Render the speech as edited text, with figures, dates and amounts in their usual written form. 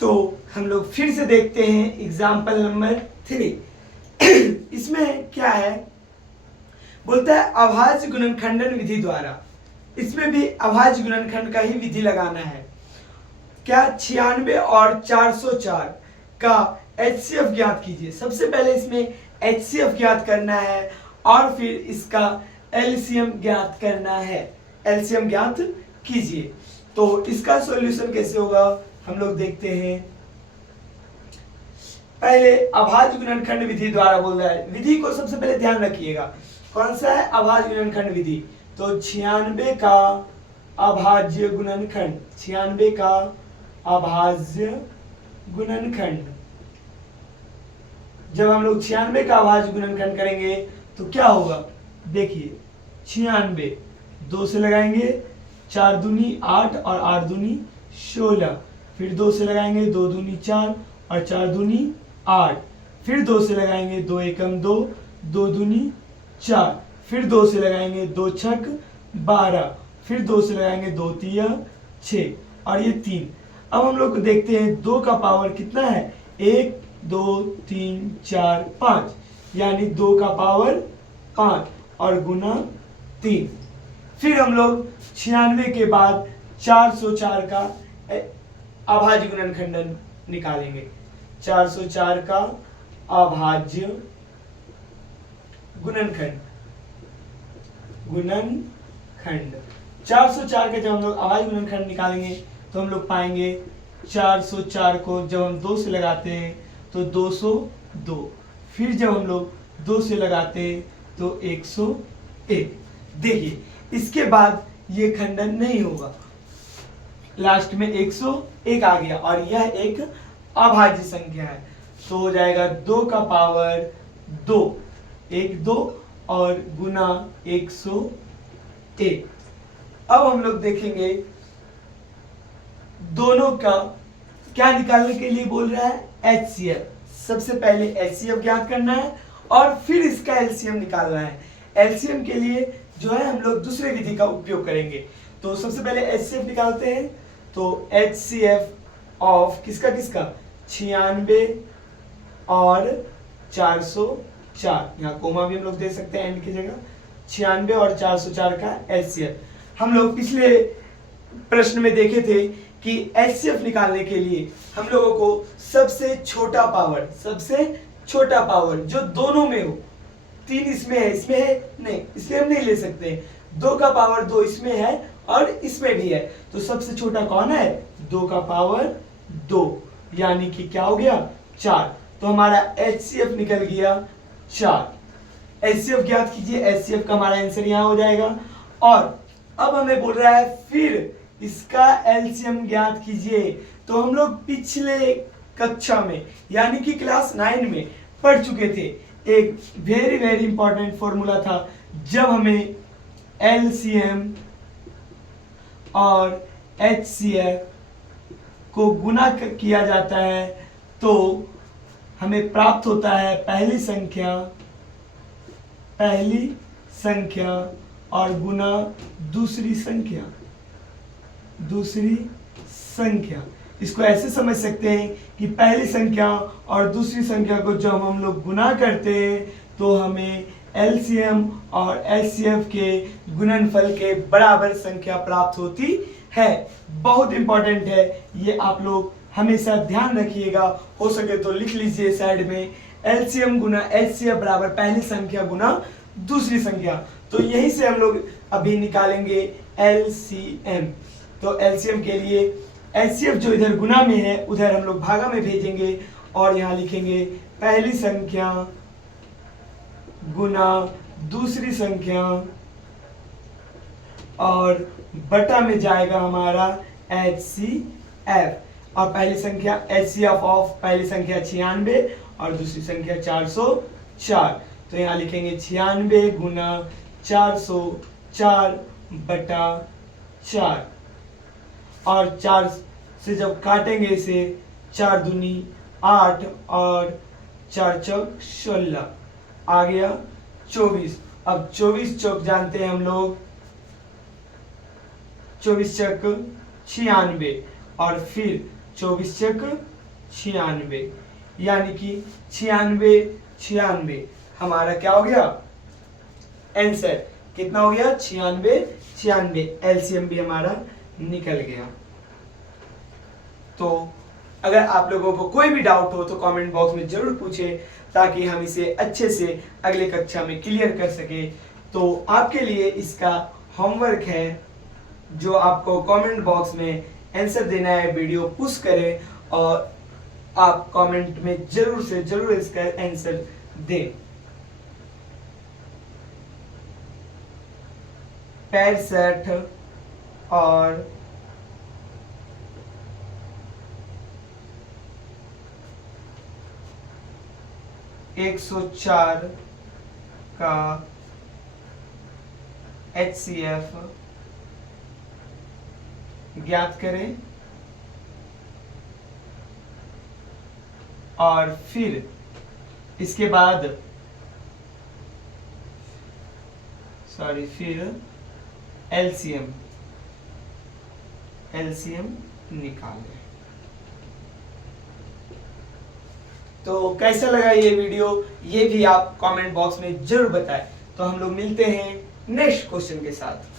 तो हम लोग फिर से देखते हैं एग्जाम्पल नंबर 3। इसमें क्या है, बोलता है अभाज्य गुणनखंडन विधि द्वारा। इसमें भी अभाज्य गुणनखंड का ही विधि लगाना है। क्या 96 और 404 का HCF ज्ञात कीजिए। सबसे पहले इसमें HCF ज्ञात करना है और फिर इसका LCM ज्ञात करना है। LCM ज्ञात कीजिए। तो इसका सॉल्यूशन कैसे होगा हम लोग देखते हैं। पहले अभाज्य गुणनखंड विधि द्वारा बोल रहा है। विधि को सबसे पहले ध्यान रखिएगा, कौन सा है, अभाज्य गुणनखंड विधि। तो 96 का अभाज्य गुणनखंड, 96 का अभाज्य गुणनखंड। जब हम लोग 96 का अभाज्य गुणनखंड करेंगे तो क्या होगा, देखिए 96 2 से लगाएंगे, 4 दूनी 8 और 8 दूनी 16, फिर 2 से लगाएंगे, 2 दूनी 4 और 4 दूनी 8, फिर 2 से लगाएंगे, 2 एकम 2, 2 दूनी 4, फिर 2 से लगाएंगे, 2 छक 12, फिर 2 से लगाएंगे, 2 तिया 6 और ये 3। अब हम लोग देखते हैं 2 का पावर कितना है, 1 2 3 4 5, यानी 2 का पावर 5 और गुना 3। फिर हम लोग 96 के बाद 404 का अभाज्य गुणनखंड निकालेंगे। 404 का अभाज्य गुणनखंड 404 का जब हम लोग अभाज्य गुणनखंड निकालेंगे तो हम लोग पाएंगे 404 को जब हम 2 से लगाते हैं तो 202, फिर जब हम लोग 2 से लगाते हैं तो 101। देखिए इसके बाद ये खंडन नहीं होगा, लास्ट में 101 आ गया और यह एक अभाज्य संख्या है। तो हो जाएगा 2 का पावर 2, 1 2 और गुना 101। अब हम लोग देखेंगे दोनों का क्या निकालने के लिए बोल रहा है, HCF। सबसे पहले HCF ज्ञात करना है और फिर इसका LCM निकालना है। LCM के लिए जो है हम लोग दूसरे विधि का उपयोग करेंगे। तो सबसे पहले HCF निकालते हैं। तो HCF ऑफ किसका किसका, 96 और 404, यहाँ कोमा भी हम लोग दे सकते हैं एंड की जगह। 96 और 404 का HCF हम लोग पिछले प्रश्न में देखे थे कि HCF निकालने के लिए हम लोगों को सबसे छोटा पावर जो दोनों में हो, 3 इसमें है नहीं, इसलिए हम नहीं ले सकते। 2 का पावर 2 इसमें है और इसमें भी है, तो सबसे छोटा कौन है, 2 का पावर 2, यानी कि क्या हो गया 4। तो हमारा HCF निकल गया 4। HCF ज्ञात कीजिए। HCF का हमारा आंसर यहाँ हो जाएगा। और अब हमें बोल रहा है फिर इसका LCM ज्ञात कीजिए। तो हम लोग पिछले कक्षा में यानी कि क्लास 9 में पढ़ चुके थे, एक वेरी वेरी इंपॉर्टेंट फॉर्मूला था। जब हमें LCM और HCF को गुना किया जाता है तो हमें प्राप्त होता है पहली संख्या और गुना दूसरी संख्या। इसको ऐसे समझ सकते हैं कि पहली संख्या और दूसरी संख्या को जब हम लोग गुना करते हैं तो हमें LCM और HCF के गुणनफल के बराबर संख्या प्राप्त होती है। बहुत इंपॉर्टेंट है ये, आप लोग हमेशा ध्यान रखिएगा। हो सके तो लिख लीजिए साइड में, LCM गुना HCF बराबर पहली संख्या गुना दूसरी संख्या। तो यहीं से हम लोग अभी निकालेंगे LCM। तो LCM के लिए HCF जो इधर गुना में है उधर हम लोग भागा में भेजेंगे और यहाँ लिखेंगे पहली संख्या गुना दूसरी संख्या और बटा में जाएगा हमारा HCF। और पहली संख्या HCF ऑफ पहली संख्या 96 और दूसरी संख्या 404। तो यहाँ लिखेंगे 96 गुना 404 बटा 4। और 4 से जब काटेंगे इसे, 4 दूनी 8 और 4 चौक 16, आ गया 24। अब 24 चौक जानते हैं हम लोग, 24 चौक 96 और फिर 24 चक 96, यानी कि 96 96 हमारा क्या हो गया आंसर, कितना हो गया 96 96, एलसीएम भी हमारा निकल गया। तो अगर आप लोगों को कोई भी डाउट हो तो कमेंट बॉक्स में जरूर पूछें, ताकि हम इसे अच्छे से अगले कक्षा में क्लियर कर सके। तो आपके लिए इसका होमवर्क है, जो आपको कमेंट बॉक्स में आंसर देना है, वीडियो पुश करें और आप कमेंट में जरूर से जरूर इसका आंसर दें। 65 और 104 का HCF ज्ञात करें और फिर इसके बाद फिर एलसीएम निकालें। तो कैसा लगा ये वीडियो, ये भी आप कमेंट बॉक्स में जरूर बताएं। तो हम लोग मिलते हैं नेक्स्ट क्वेश्चन के साथ।